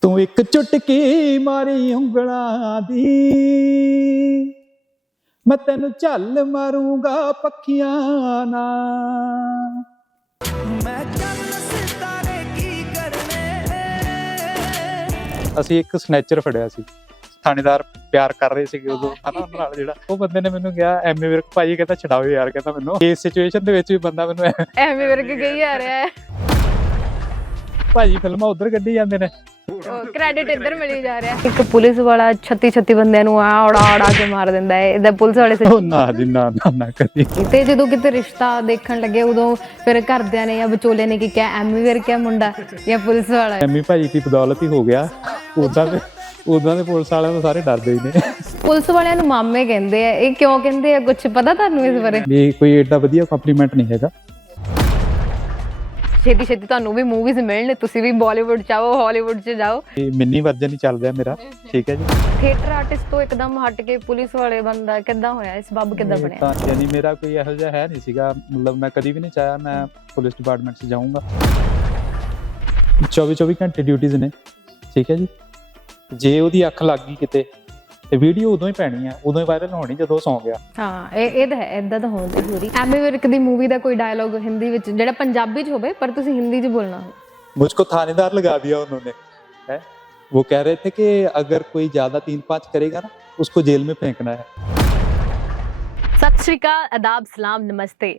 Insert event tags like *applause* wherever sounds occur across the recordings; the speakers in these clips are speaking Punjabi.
ਤੂੰ ਇੱਕ ਚੁਟਕੀ ਮਾਰੀ ਉਂਗਲਾਂ ਦੀ। ਮੈਂ ਤੈਨੂੰ ਝੱਲ ਮਾਰੂੰਗਾ ਪੱਖੀਆਂ ਨਾਲ। ਮੈਂ ਚੱਲ ਸਿਤਾਰੇ ਕੀ ਕਰਨੇ? ਅਸੀਂ ਇੱਕ ਸਨੈਚਰ ਫੜਿਆ ਸੀ। ਥਾਣੇਦਾਰ ਪਿਆਰ ਕਰ ਰਹੇ ਸੀਗੇ ਉਦੋਂ ਹਨਾ ਉਹਨਾਂ ਨਾਲ ਜਿਹੜਾ। ਉਹ ਬੰਦੇ ਨੇ ਮੈਨੂੰ ਕਿਹਾ ਐਮਏ ਵਿਰਕ ਭਾਈ ਕਹਿੰਦਾ ਛਡਾਓ ਯਾਰ ਕਹਿੰਦਾ ਮੈਨੂੰ। ਇਸ ਸਿਚੁਏਸ਼ਨ ਦੇ ਵਿੱਚ ਵੀ ਬੰਦਾ ਮੈਨੂੰ ਐ- ਐਵੇਂ ਵਰਗੇ ਗਈ ਆ ਰਿਹਾ। ਹੈ ਭਾਜੀ ਫਿਲਮਾਂ ਉਧਰ ਕੱਢੀ ਜਾਂਦੇ ਨੇ। ਕ੍ਰੈਡਿਟ ਇੱਧਰ ਮਿਲੀ ਜਾ ਰਿਹਾ। ਇੱਕ ਪੁਲਿਸ ਵਾਲਾ 36 36 ਬੰਦਿਆਂ ਨੂੰ ਆ ਉਡਾ ਉਡਾ ਕੇ ਮਾਰ ਦਿੰਦਾ ਹੈ। ਇਹਦਾ ਪੁਲਿਸ ਵਾਲੇ ਸੇ ਉਹ ਨਾ ਜੀ ਨਾ ਨਾ ਨਾ ਕਦੀ ਤੇ ਜਦੋਂ ਕਿਤੇ ਰਿਸ਼ਤਾ ਦੇਖਣ ਲੱਗੇ ਉਦੋਂ ਫਿਰ ਘਰਦਿਆਂ ਨੇ ਜਾਂ ਵਿਚੋਲੇ ਨੇ ਕੀ ਕਿਹਾ? ਐਮੀ ਵੀਰ ਕਿਆ ਮੁੰਡਾ ਜਾਂ ਪੁਲਿਸ ਵਾਲਾ? ਹੈ? ਐਮੀ ਭਾਜੀ ਦੀ ਬਦੌਲਤ ਹੀ ਹੋ ਗਿਆ। ਉਦਾਂ ਦੇ ਉਦਾਂ ਦੇ ਪੁਲਿਸ ਵਾਲਿਆਂ ਤੋਂ ਸਾਰੇ ਡਰਦੇ ਹੀ ਨੇ। ਪੁਲਿਸ ਵਾਲਿਆਂ ਨੂੰ ਮਾਮੇ ਕਹਿੰਦੇ ਆ। ਇਹ ਕਿਉਂ ਕਹਿੰਦੇ ਆ? ਕੁਝ ਪਤਾ ਤੁਹਾਨੂੰ ਇਸ ਬਾਰੇ? ਵੀ ਕੋਈ ਏਡਾ ਵਧੀਆ ਕੰਪਲੀਮੈਂਟ ਨਹੀਂ ਹੈਗਾ। ਛੇਤੀ ਛੇਤੀ ਤੁਹਾਨੂੰ ਵੀ ਮੂਵੀਜ਼ ਮਿਲਣ ਤੁਸੀਂ ਵੀ ਬਾਲੀਵੁੱਡ ਚ ਆਓ ਹਾਲੀਵੁੱਡ ਚ ਜਾਓ। ਇਹ ਮਿੰਨੀ ਵਰਜਨ ਹੀ ਚੱਲ ਰਿਹਾ ਮੇਰਾ ਠੀਕ ਹੈ ਜੀ। ਥੀਏਟਰ ਆਰਟਿਸਟ ਤੋਂ ਇੱਕਦਮ ਹਟ ਕੇ ਪੁਲਿਸ ਵਾਲੇ ਬੰਦਾ ਕਿੱਦਾਂ ਹੋਇਆ ਇਸ ਬੱਬ ਕਿੱਦਾਂ ਬਣਿਆ? ਤਾਂ ਯਾਨੀ ਮੇਰਾ ਕੋਈ ਇਹੋ ਜਿਹਾ ਹੈ ਨਹੀਂ ਸੀਗਾ ਮਤਲਬ ਮੈਂ ਕਦੀ ਵੀ ਨਹੀਂ ਚਾਹਿਆ ਮੈਂ ਪੁਲਿਸ ਡਿਪਾਰਟਮੈਂਟ 'ਚ ਜਾਊਂਗਾ। 24 24 ਘੰਟੇ ਡਿਊਟੀਆਂ ਨੇ ਠੀਕ ਹੈ ਜੀ। ਜੇ ਉਹਦੀ ਅੱਖ ਲੱਗ ਗਈ ਕਿਤੇ ਤੇ ਵੀਡੀਓ ਉਦੋਂ ਹੀ ਪੈਣੀ ਆ ਉਦੋਂ ਹੀ ਵਾਇਰਲ ਹੋਣੀ ਜਦੋਂ ਸੌਂ ਗਿਆ ਹਾਂ ਇਹ ਇਹ ਤਾਂ ਹੈ ਇਦਾਂ ਤਾਂ ਹੋਣੀ ਜ਼ਰੂਰੀ ਐਮੀ ਵਿਰਕ ਦੀ ਮੂਵੀ ਦਾ ਕੋਈ ਡਾਇਲੋਗ ਹਿੰਦੀ ਵਿੱਚ ਜਿਹੜਾ ਪੰਜਾਬੀ ਚ ਹੋਵੇ ਪਰ ਤੁਸੀਂ ਹਿੰਦੀ ਚ ਬੋਲਣਾ ਹੋ मुझको थानेदार लगा दिया उन्होंने है वो कह रहे थे कि अगर कोई ज्यादा तीन पाँच करेगा ना उसको जेल में फेंकना है ਸਤਿ ਸ਼੍ਰੀ ਅਕਾਲ ਆਦਾਬ ਸਲਾਮ ਨਮਸਤੇ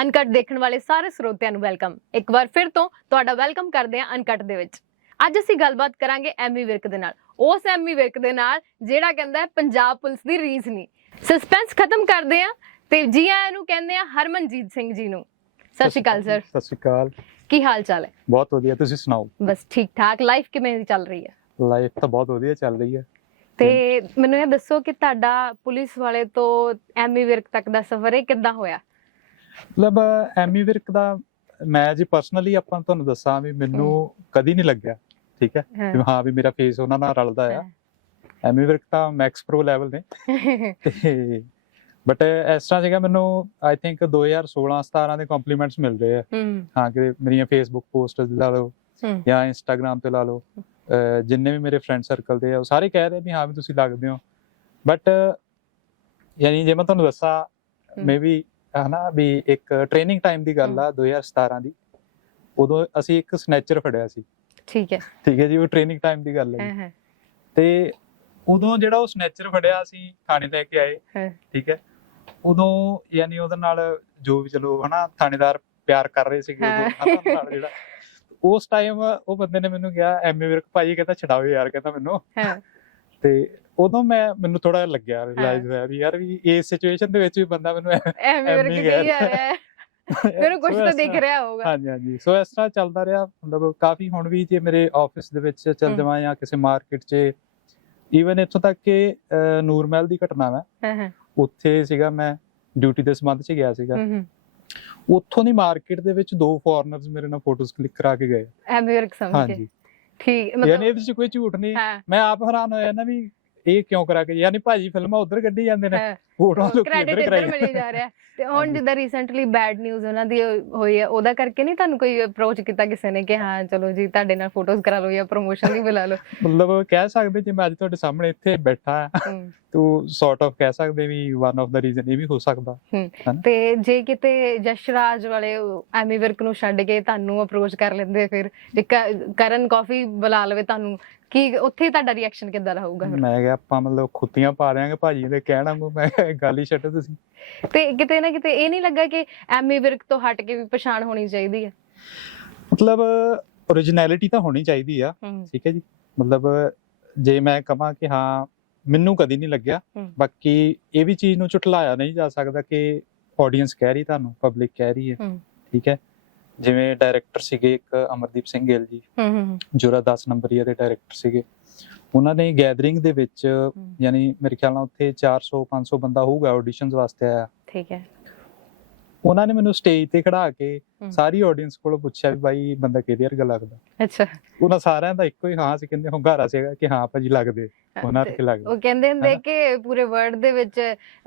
ਅਨਕਟ ਦੇਖਣ ਵਾਲੇ ਸਾਰੇ ਸਰੋਤਿਆਂ ਨੂੰ ਵੈਲਕਮ ਇੱਕ ਵਾਰ ਫਿਰ ਤੋਂ ਤੁਹਾਡਾ ਵੈਲਕਮ ਕਰਦੇ ਹਾਂ ਅਨਕਟ ਦੇ ਵਿੱਚ ਅੱਜ ਅਸੀਂ ਗੱਲਬਾਤ ਕਰਾਂਗੇ ਐਮੀ ਵਿਰਕ ਦੇ ਨਾਲ ਉਸ ਐਮੀ ਵਿਰਕ ਦੇ ਨਾਲ ਜਿਹੜਾ ਕਹਿੰਦਾ ਪੰਜਾਬ ਪੁਲਿਸ ਦੀ ਰੀਸ ਨਹੀਂ। ਸਸਪੈਂਸ ਖਤਮ ਕਰਦੇ ਹਾਂ ਤੇ ਜੀ ਆਇਆਂ ਨੂੰ ਕਹਿੰਦੇ ਆ ਹਰਮਨਜੀਤ ਸਿੰਘ ਜੀ ਨੂੰ। ਸਤਿ ਸ਼੍ਰੀ ਅਕਾਲ ਸਰ ਸਤਿ ਸ਼੍ਰੀ ਅਕਾਲ। ਕੀ ਹਾਲ ਚਾਲ ਹੈ? ਬਹੁਤ ਵਧੀਆ ਤੁਸੀਂ ਸੁਣਾਓ? ਬਸ ਠੀਕ ਠਾਕ ਲਾਈਫ ਕਿਵੇਂ ਚੱਲ ਰਹੀ ਹੈ? ਲਾਈਫ ਤਾਂ ਬਹੁਤ ਵਧੀਆ ਚੱਲ ਰਹੀ ਹੈ। ਤੇ ਮੈਨੂੰ ਇਹ ਦੱਸੋ ਕਿ ਤੁਹਾਡਾ ਪੁਲਿਸ ਵਾਲੇ ਤੋਂ ਐਮੀ ਵਿਰਕ ਤੱਕ ਦਾ ਸਫ਼ਰ ਇਹ ਕਿੱਦਾਂ ਹੋਇਆ? ਮਤਲਬ ਐਮੀ ਵਿਰਕ ਦਾ ਮੈਂ ਜੀ ਪਰਸਨਲੀ ਆਪਾਂ ਤੁਹਾਨੂੰ ਦੱਸਾਂ ਵੀ ਮੈਨੂੰ ਕਦੀ ਨਹੀਂ ਲੱਗਿਆ। ਠੀਕ ਹੈ? ਹਾਂ। ਵੀ ਹਾਂ ਵੀ ਮੇਰਾ ਫੇਸ ਉਹਨਾਂ ਨਾਲ ਰਲਦਾ ਆ। ਐਮੀ ਵਿਰਕ ਤਾਂ ਮੈਕਸ ਪ੍ਰੋ ਲੈਵਲ ਨੇ। *laughs* ਤੇ ਬਟ ਇਸ ਤਰ੍ਹਾਂ ਸੀਗਾ ਮੈਨੂੰ ਆਈ ਥਿੰਕ 2016 17 ਦੇ ਕੰਪਲੀਮੈਂਟਸ ਮਿਲ ਰਹੇ ਆ। ਹੂੰ। ਹਾਂ ਕਿ ਮੇਰੀਆਂ ਫੇਸਬੁੱਕ ਪੋਸਟਸ ਲਾ ਲਓ ਜਾਂ ਇੰਸਟਾਗ੍ਰam ਤੇ ਲਾ ਲਓ। ਅਹ ਜਿੰਨੇ ਵੀ ਮੇਰੇ ਫਰੈਂਡ ਸਰਕਲ ਦੇ ਆ ਉਹ ਸਾਰੇ ਕਹਿ ਰਹੇ ਵੀ ਹਾਂ ਵੀ ਤੁਸੀਂ ਲੱਗਦੇ ਹੋ। ਬਟ ਯਾਨੀ ਜੇ ਮੈਂ ਤੁਹਾਨੂੰ ਦੱਸਾਂ ਹਮ। ਮੇ ਵੀ ਹਨਾ ਵੀ ਇੱਕ ਟ੍ਰੇਨਿੰਗ ਟਾਈਮ ਦੀ ਗੱਲ ਆ 2017 ਦੀ ਉਦੋਂ ਅਸੀਂ ਇੱਕ ਸਨੈਚਰ ਫੜਿਆ ਸੀ। ਠੀਕ ਹੈ। ਠੀਕ ਹੈ ਜੀ ਉਹ ਟ੍ਰੇਨਿੰਗ ਟਾਈਮ ਦੀ ਗੱਲ ਹੈ ਹਾਂ ਜੀ। ਹਾਂ ਤੇ ਉਦੋਂ ਜਿਹੜਾ ਉਹ ਸਨੈਚਰ ਫੜਿਆ ਅਸੀਂ ਥਾਣੇ ਲੈ ਕੇ ਆਏ ਹਾਂ। ਠੀਕ ਹੈ। ਉਦੋਂ ਯਾਨੀ ਉਹਦੇ ਨਾਲ ਜੋ ਵੀ ਚਲੋ ਹਨਾ ਥਾਣੇਦਾਰ ਪਿਆਰ ਕਰ ਰਹੇ ਸੀਗੇ ਉਦੋਂ ਹਾਂ। ਹਨਾ ਉਹਦੇ ਨਾਲ ਜਿਹੜਾ। ਉਸ ਟਾਈਮ ਉਹ ਬੰਦੇ ਨੇ ਮੈਨੂੰ ਕਿਹਾ ਐਮਏ ਵਿਰਕ ਭਾਈ ਕਹਿੰਦਾ ਛਡਾਓ ਯਾਰ ਕਹਿੰਦਾ ਮੈਨੂੰ। ਹਾਂ। ਤੇ ਉਦੋਂ ਮੈਂ ਮੈਨੂੰ ਥੋੜਾ ਲੱਗਿਆ ਰਿਅਲਾਈਜ਼ ਹੋਇਆ ਵੀ ਯਾਰ ਵੀ ਇਸ ਸਿਚੁਏਸ਼ਨ ਦੇ ਵਿੱਚ ਵੀ ਬੰਦਾ ਮੈਨੂੰ ਐ- ਐਮੀ ਵਿਰਕ ਐਮੀ ਗਈ ਆ ਕਹਿ ਰਿਹਾ। ਹੈ *laughs* ਫਿਰ ਕੁਝ ਤਾਂ ਦਿਖ ਰਿਹਾ ਹੋਊਗਾ। ਹਾਂਜੀ ਹਾਂਜੀ। ਸੋ ਇਸ ਤਰ੍ਹਾਂ ਚੱਲਦਾ ਰਿਹਾ। ਮਤਲਬ ਕਾਫੀ ਹੁਣ ਵੀ ਜੇ ਮੇਰੇ ਆਫਿਸ ਦੇ ਵਿੱਚ ਚੱਲ। ਜਾਵਾਂ ਜਾਂ ਕਿਸੇ ਮਾਰਕੀਟ 'ਚ ਈਵਨ ਇੱਥੋਂ ਤੱਕ ਕਿ ਨੂਰਮਹਿਲ ਦੀ ਘਟਨਾ ਹਾਂ ਉੱਥੇ ਸੀਗਾ ਮੈਂ ਡਿਊਟੀ ਦੇ ਸੰਬੰਧ 'ਚ ਗਿਆ ਸੀਗਾ। ਉੱਥੋਂ ਦੀ ਮਾਰਕੀਟ ਦੇ ਵਿੱਚ ਦੋ ਫੋਰਨਰਸ ਮੇਰੇ ਨਾਲ ਫੋਟੋਜ਼ ਕਲਿੱਕ ਕਰਾ ਕੇ ਗਏ। ਐਮੀ ਵਿਰਕ ਸਮਝ ਕੇ। ਠੀਕ ਯਾਨੀ ਮਤਲਬ ਇਹਦੇ 'ਚ ਕੋਈ ਝੂਠ ਨਹੀਂ। ਮੈਂ ਆਪ ਹੈਰਾਨ ਹੋਇਆ ਨਾ ਵੀ ਇਹ ਕਿਉਂ ਕਰਾ ਕੇ ਯਾਨੀ ਭਾਜੀ ਫਿਲਮਾਂ ਉਧਰ ਕੱਢੀ ਜਾਂਦੇ ਨੇ। ਫੋਟੋਆਂ ਲੋਕੀ ਕ੍ਰੈਡਿਟ ਇੱਧਰ ਇੱਧਰ ਮਿਲੀ ਜਾ ਰਿਹਾ। ਤੇ ਹੁਣ ਹਾਂਜੀ। ਜਿੱਦਾਂ ਰੀਸੈਂਟਲੀ ਬੈਡ ਨਿਊਜ਼ ਉਹਨਾਂ ਦੀ ਹੋਈ ਹੈ ਉਹਦਾ ਕਰਕੇ ਨਹੀਂ ਤੁਹਾਨੂੰ ਕੋਈ ਅਪਰੋਚ ਕੀਤਾ ਕਿਸੇ ਨੇ ਕਿ ਹਾਂ ਚਲੋ ਜੀ ਤੁਹਾਡੇ ਨਾਲ ਫੋਟੋਜ਼ ਕਰਾ ਲਓ ਜਾਂ ਪ੍ਰੋਮੋਸ਼ਨ ਲਈ ਬੁਲਾ ਲਓ ਮਤਲਬ ਕਹਿ ਸਕਦੇ ਜੇ ਮੈਂ ਅੱਜ ਤੁਹਾਡੇ ਸਾਹਮਣੇ ਇੱਥੇ ਬੈਠਾ ਹਾਂ ਹੂੰ। ਤੂੰ ਸੌਰਟ ਆਫ ਕਹਿ ਸਕਦੇ ਵੀ ਵਨ ਆਫ ਦਾ ਰੀਜ਼ਨ ਇਹ ਵੀ ਹੋ ਸਕਦਾ ਤੇ ਜੇ ਕਿਤੇ ਜਸ਼ਰਾਜ ਵਾਲੇ ਐਮੀ ਵਿਰਕ ਨੂੰ ਛੱਡ ਕੇ ਤੁਹਾਨੂੰ ਅਪਰੋਚ ਕਰ ਲੈਂਦੇ ਫਿਰ ਜੇ ਕ- ਕਰਨ ਕਾਫੀ ਬੁਲਾ ਲਵੇ ਤੁਹਾਨੂੰ ਕੀ ਉੱਥੇ ਤੁਹਾਡਾ ਰਿਐਕਸ਼ਨ ਕਿੱਦਾਂ ਰਹੂਗਾ ਫਿਰ ਮੈਂ ਕਿਹਾ ਆਪਾਂ ਮਤਲਬ ਖੁੱਤੀਆਂ ਪਾ ਦਿਆਂਗੇ ਭਾਜੀ ਦੇ ਕਹਿਣਾ ਨੂੰ ਮੈਂ ਕਿਹਾ ਗੱਲ ਹੀ ਛੱਡੋ ਤੁਸੀਂ। ਤੇ ਕਿਤੇ ਨਾ ਕਿਤੇ ਇਹ ਨਹੀਂ ਲੱਗਾ ਕਿ ਐਮੀ ਵਿਰਕ ਤੋਂ ਹਟ ਕੇ ਵੀ ਪਛਾਣ ਹੋਣੀ ਚਾਹੀਦੀ ਹੈ ਮਤਲਬ ਓਰੀਜਨੈਲਿਟੀ ਤਾਂ ਹੋਣੀ ਚਾਹੀਦੀ ਆ। ਠੀਕ ਹੈ ਜੀ। ਮਤਲਬ ਜੇ ਮੈਂ ਕਹਾਂ ਕਿ ਹਾਂ ਮੈਨੂੰ ਕਦੀ ਨਹੀਂ ਲੱਗਿਆ। ਬਾਕੀ ਇਹ ਵੀ ਚੀਜ਼ ਨੂੰ ਝੁਟਲਾਇਆ ਨਹੀਂ ਜਾ ਸਕਦਾ ਕਿ ਆਡੀਅנס ਕਹਿ ਰਹੀ ਤੁਹਾਨੂੰ ਪਬਲਿਕ ਕਹਿ ਰਹੀ ਹੈ। ਠੀਕ ਹੈ। ਜਿਵੇਂ ਡਾਇਰੈਕਟਰ ਸੀਗੇ ਇੱਕ ਅਮਰਦੀਪ ਸਿੰਘ ਗਿੱਲ ਜੀ। ਹੂੰ ਹੂੰ ਜੋਰਾ 10 ਨੰਬਰੀਆ ਦੇ ਡਾਇਰੈਕਟਰ ਸੀਗੇ। ਉਹਨਾਂ ਨੇ ਗੈਦਰਿੰਗ ਦੇ ਵਿੱਚ ਯਾਨੀ ਮੇਰੇ ਖਿਆਲ ਨਾਲ ਉੱਥੇ 400 500 ਬੰਦਾ ਹੋਊਗਾ ਆਡੀਸ਼ਨਸ ਵਾਸਤੇ ਆਇਆ। ਠੀਕ ਹੈ। ਉਹਨਾਂ ਨੇ ਮੈਨੂੰ ਸਟੇਜ ਤੇ ਖੜਾ ਕੇ। ਸਾਰੀ ਆਡੀਅנס ਕੋਲੋਂ ਪੁੱਛਿਆ ਵੀ ਬਾਈ ਬੰਦਾ ਕਿਹਦੇ ਵਰਗਾ ਲੱਗਦਾ। ਅੱਛਾ। ਉਹਨਾਂ ਸਾਰਿਆਂ ਦਾ ਇੱਕੋ ਹੀ ਹਾਂ ਸੀ ਕਹਿੰਦੇ ਹੁੰਗਾਰਾ ਸੀਗਾ ਕਿ ਹਾਂ ਭਾਜੀ ਲੱਗਦੇ ਉਹਨਾਂ ਤੇ ਲੱਗਦੇ। ਉਹ ਕਹਿੰਦੇ ਹੁੰਦੇ? ਕਿ ਪੂਰੇ ਵਰਲਡ ਦੇ ਵਿੱਚ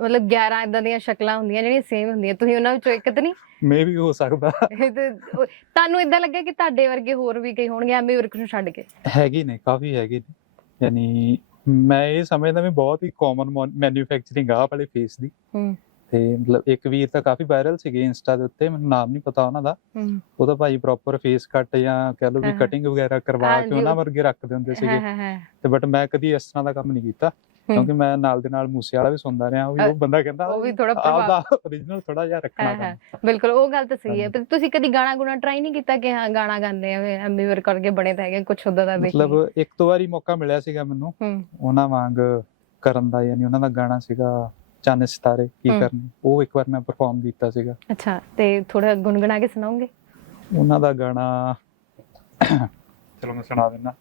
ਮਤਲਬ 11 ਇਦਾਂ ਦੀਆਂ ਸ਼ਕਲਾਂ ਹੁੰਦੀਆਂ ਜਿਹੜੀਆਂ ਸੇਮ ਹੁੰਦੀਆਂ। ਤੁਸੀਂ ਉਹਨਾਂ ਵਿੱਚੋਂ ਇੱਕ ਤਾਂ ਨਹੀਂ? ਮੇ ਵੀ ਹੋ ਸਕਦਾ। ਤੁਹਾਨੂੰ ਇਦਾਂ ਲੱਗਾ ਕਿ ਤੁਹਾਡੇ ਵਰਗੇ ਹੋਰ ਵੀ ਕਈ ਹੋਣਗੇ ਐਮੀ ਵਿਰਕ ਨੂੰ ਛੱਡ ਕੇ? ਹੈਗੀ ਨੇ ਕਾਫੀ ਹੈਗੀ ਨੇ। ਯਾਨੀ ਮੈਂ ਇਹ ਸਮਝਦਾ ਵੀ ਬਹੁਤ ਹੀ ਕਾਮਨ ਮੈਨੂਫੈਕਚਰਿੰਗ ਆ ਵਾਲੇ ਫੇਸ ਦੀ। ਹੂੰ। ਤੇ ਮਤਲਬ ਇੱਕ ਵੀਰ ਤਾਂ ਕਾਫੀ ਵਾਇਰਲ ਸੀਗੇ ਇੰਸਟਾ ਦੇ ਉੱਤੇ ਮੈਨੂੰ ਨਾਮ ਨਹੀਂ ਪਤਾ ਉਹਨਾਂ ਦਾ। ਹੂੰ। ਉਹਦਾ ਭਾਈ ਪ੍ਰੋਪਰ ਫੇਸ ਕੱਟ ਜਾਂ ਕਹਿ ਲਓ ਵੀ। ਕਟਿੰਗ ਵਗੈਰਾ ਕਰਵਾ ਕੇ ਉਹਨਾਂ ਉਹ- ਵਰਗੇ ਰੱਖਦੇ ਹੁੰਦੇ ਸੀਗੇ। ਹਾਂ ਹਾਂ ਹਾਂ। ਤੇ ਬਟ ਮੈਂ ਕਦੀ ਇਸ ਤਰ੍ਹਾਂ ਦਾ ਕੰਮ ਨਹੀਂ ਕੀਤਾ। ਕਿਉਂਕਿ ਮੈਂ ਨਾਲ ਦੇ ਨਾਲ ਮੂਸੇ ਵਾਲਾ ਵੀ ਸੁਣਦਾ ਰਿਹਾ ਉਹ ਵੀ ਅ- ਉਹ ਬੰਦਾ ਕਹਿੰਦਾ ਉਹ ਵੀ ਥੋੜਾ ਪ੍ਰਭਾਵ ਆਪਦਾ origignal ਥੋੜਾ ਜਿਹਾ ਰੱਖਣਾ ਹਾਂ, ਬਿਲਕੁਲ ਉਹ ਗੱਲ ਤਾਂ ਸਹੀ ਹੈ। ਪਰ ਤੁਸੀਂ ਕਦੀ ਗਾਣਾ ਗੁਣਾ ਟਰਾਈ ਨਹੀਂ ਕੀਤਾ ਕਿ ਹਾਂ ਗਾਣਾ ਗਾਉਂਦੇ ਆ ਐਮੀ ਵਿਰਕ ਕਰਕੇ ਬਣੇ ਤਾਂ ਹੈਗੇ ਕੁਝ ਉਦਾਂ ਦਾ ਮਤਲਬ ਇੱਕ ਦੋ ਵਾਰੀ ਮੌਕਾ ਮਿਲਿਆ ਸੀਗਾ ਮੈਨੂੰ। ਉਹਨਾਂ ਵਾਂਗ ਕਰਨ ਦਾ ਯਾਨੀ ਉਹਨਾਂ ਦਾ ਗਾਣਾ ਸੀਗਾ ਚੰਨ ਸਿਤਾਰੇ ਕੀ। ਕਰਨੀ? ਉਹ ਇੱਕ ਵਾਰ ਮੈਂ ਪਰਫਾਰਮ ਕੀਤਾ ਸੀਗਾ। ਅੱਛਾ ਤੇ ਥੋੜਾ ਗੁੰਗਣਾ ਕੇ ਸੁਣਾਓਗੇ? ਉਹਨਾਂ ਦਾ ਗਾਣਾ ਚਲੋ ਮੈਂ ਸੁਣਾ ਦਿੰਦਾ।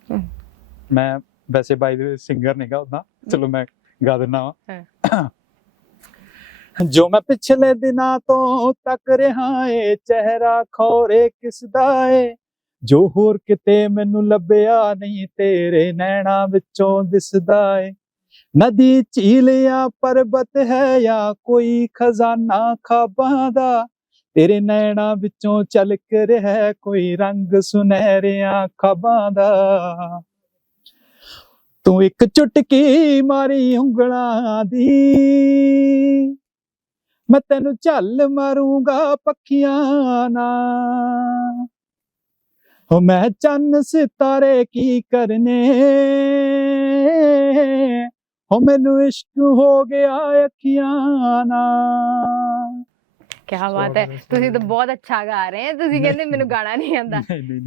ਮੈਂ ਵੈਸੇ ਬਾਈ ਦੇ ਸਿੰਗਰ ਨਹੀਂਗਾ ਉਦਾਂ ਚਲੋ ਮੈਂ ਗਾ ਦਿੰਦਾ ਵਾਂ। ਜੋ ਮੈਂ ਪਿਛਲੇ ਦਿਨਾਂ ਤੋਂ ਤੱਕ ਰਿਹਾ ਏ ਚਿਹਰਾ ਖੋਰੇ ਕਿਸ ਦਾ ਏ? ਜੋ ਹੋਰ ਕਿਤੇ ਮੈਨੂੰ ਲੱਭਿਆ ਨਹੀਂ ਤੇਰੇ ਨੈਣਾ ਵਿੱਚੋਂ ਦਿਸਦਾ ਏ। ਨਦੀ ਝੀਲ ਜਾਂ ਪਰਬਤ ਹੈ ਜਾਂ ਕੋਈ ਖਜ਼ਾਨਾ ਖਾਬਾਂ ਦਾ? ਤੇਰੇ ਨੈਣਾ ਵਿੱਚੋਂ ਚਲਕ ਰਿਹਾ ਕੋਈ ਰੰਗ ਸੁਨਹਿਰਿਆਂ ਖਾਬਾਂ ਦਾ। ਤੂੰ ਇੱਕ ਚੁਟਕੀ ਮਾਰੀ ਉਂਗਲਾਂ ਦੀ। ਮੈਂ ਤੈਨੂੰ ਝੱਲ ਮਾਰੂੰਗਾ ਪੱਖੀਆਂ ਨਾਲ। ਹੋ ਮੈਂ ਚੰਨ ਸਿਤਾਰੇ ਕੀ ਕਰਨੇ? ਹੋ ਮੈਨੂੰ ਇਸ਼ਕ ਹੋ ਗਿਆ ਅੱਖੀਆਂ ਨਾਲ। ਕੀ ਬਾਤ ਹੈ। ਤੁਸੀਂ ਤਾਂ ਬਹੁਤ ਅੱਛਾ ਗਾ ਰਹੇ ਹੋ। ਤੁਸੀਂ ਕਹਿੰਦੇ ਮੈਨੂੰ ਗਾਣਾ ਨਹੀਂ ਆਉਂਦਾ।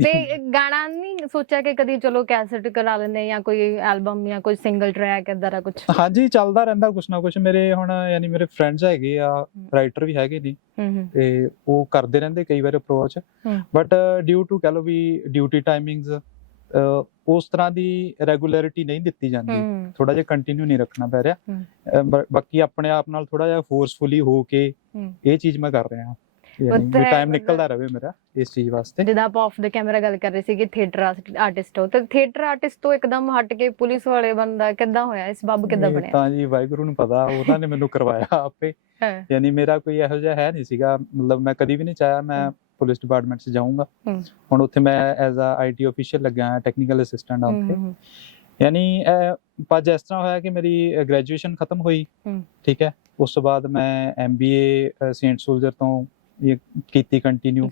ਤੇ। ਗਾਣਾ ਨਹੀਂ ਸੋਚਿਆ ਕਿ ਕਦੀ ਚਲੋ ਕੈਸਟ ਕਰਾ ਲੈਂਦੇ ਜਾਂ ਕੋਈ ਐਲਬਮ ਜਾਂ ਕੋਈ ਸਿੰਗਲ ਟਰੈਕ ਇਦਾਂ ਦਾ ਕੁਝ ਹਾਂਜੀ ਚੱਲਦਾ ਰਹਿੰਦਾ ਕੁਛ ਨਾ ਕੁਛ। ਮੇਰੇ ਹੁਣ ਯਾਨੀ ਮੇਰੇ ਫਰੈਂਡਸ ਹੈਗੇ ਆ ਰਾਈਟਰ ਵੀ ਹੈਗੇ ਨੇ। ਤੇ ਉਹ ਕਰਦੇ ਰਹਿੰਦੇ ਕਈ ਵਾਰ ਅਪਰੋਚ। ਬਟ ਡਿਊ ਟੂ ਕਹ ਲਓ ਵੀ ਡਿਊਟੀ ਟਾਈਮਿੰਗਸ ਉਸ ਤਰ੍ਹਾਂ ਦੀ ਰੈਗੂਲਰਿਟੀ ਨਹੀਂ ਦਿੱਤੀ ਜਾਂਦੀ। ਹੂੰ। ਥੋੜਾ ਜਿਹਾ ਕੰਟੀਨਿਊ ਨਹੀਂ ਰੱਖਣਾ ਪੈ ਰਿਹਾ। ਬਾਕੀ ਆਪਣੇ ਆਪ ਨਾਲ ਥੋੜਾ ਜਿਹਾ ਫੋਰਸਫੁਲੀ ਹੋ ਕੇ। ਇਹ ਚੀਜ਼ ਮੈਂ ਕਰ ਰਿਹਾ। ਤਾਂ ਵੀ ਹੈ, ਟਾਈਮ ਨਿਕਲਦਾ ਰਹੇ ਮੇਰਾ ਇਸ ਚੀਜ਼ ਵਾਸਤੇ। ਜਿੱਦਾਂ ਆਪਾਂ ਆਫ ਦ ਕੈਮਰਾ ਗੱਲ ਕਰ ਰਹੇ ਸੀ ਕਿ ਥੀਏਟਰ ਆਰਟਿਸਟ ਹੋ ਤੇ ਥੀਏਟਰ ਆਰਟਿਸਟ ਤੋਂ ਇੱਕਦਮ ਹਟ ਕੇ ਪੁਲਿਸ ਵਾਲੇ ਬੰਦਾ ਕਿੱਦਾਂ ਹੋਇਆ? ਇਸ ਬੱਬ ਕਿੱਦਾਂ ਬਣਿਆ? ਤਾਂ ਜੀ ਵਾਹਿਗੁਰੂ ਨੂੰ ਪਤਾ ਉਹਨਾਂ ਨੇ ਮੈਨੂੰ ਕਰਵਾਇਆ ਆਪੇ। ਹਾਂ। ਯਾਨੀ ਮੇਰਾ ਕੋਈ ਇਹੋ ਜਿਹਾ ਹੈ ਨਹੀਂ ਸੀਗਾ। ਮਤਲਬ ਮੈਂ ਕਦੀ ਵੀ ਨਹੀਂ ਚਾਹਿਆ ਮੈਂ। ਪੁਲਿਸ ਡਿਪਾਰਟਮੈਂਟ 'ਚ ਜਾਊਂਗਾ। ਹੁਣ ਉੱਥੇ ਮੈਂ ਐਜ਼ ਅ ਆਈਟੀ ਅਫੀਸ਼ੀਅਲ ਲੱਗਿਆ ਹਾਂ ਟੈਕਨੀਕਲ ਅਸਿਸਟੈਂਟ ਆ ਉੱਥੇ। ਯਾਨੀ ਇਹ ਪੱਜ ਇਸ ਤਰ੍ਹਾਂ ਹੋਇਆ ਕਿ ਮੇਰੀ ਗ੍ਰੈਜੂਏਸ਼ਨ ਖਤਮ ਹੋਈ। ਠੀਕ ਹੈ? ਉਸ ਤੋਂ ਬਾਅਦ ਮੈਂ ਐਮਬੀਏ ਸੇਂਟ ਸੋਲਜਰ ਤੋਂ ਇਹ ਕੀਤੀ ਕੰਟੀਨਿਊ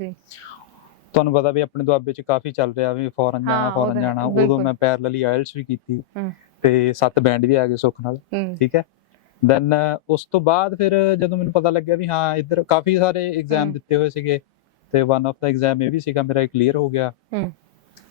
ਤੁਹਾਨੂੰ ਪਤਾ ਵੀ ਆਪਣੇ ਦੁਆਬੇ 'ਚ ਕਾਫੀ ਚੱਲ ਰਿਹਾ ਵੀ ਫੋਰਨ ਜਾਣਾ ਫੋਰਨ ਜਾਣਾ। ਉਦੋਂ। ਮੈਂ ਪੈਰਲਲੀ ਆਇਲਸ ਵੀ ਕੀਤੀ। ਤੇ ਸੱਤ ਬੈਂਡ ਵੀ ਆ ਗਏ ਸੁੱਖ ਨਾਲ। ਠੀਕ ਹੈ? ਦੈਨ ਉਸ ਤੋਂ ਬਾਅਦ ਫਿਰ ਜਦੋਂ ਮੈਨੂੰ ਪਤਾ ਲੱਗਿਆ ਵੀ ਹਾਂ ਇੱਧਰ ਕਾਫੀ ਸਾਰੇ ਐਗਜ਼ਾਮ। ਦਿੱਤੇ ਹੋਏ ਸੀਗੇ। ਤੇ ਵਨ ਆਫ ਦਾ ਐਗਜ਼ਾਮ ਇਹ ਵੀ ਸੀਗਾ ਮੇਰਾ ਕਲੀਅਰ ਹੋ ਗਿਆ। ਹਮ।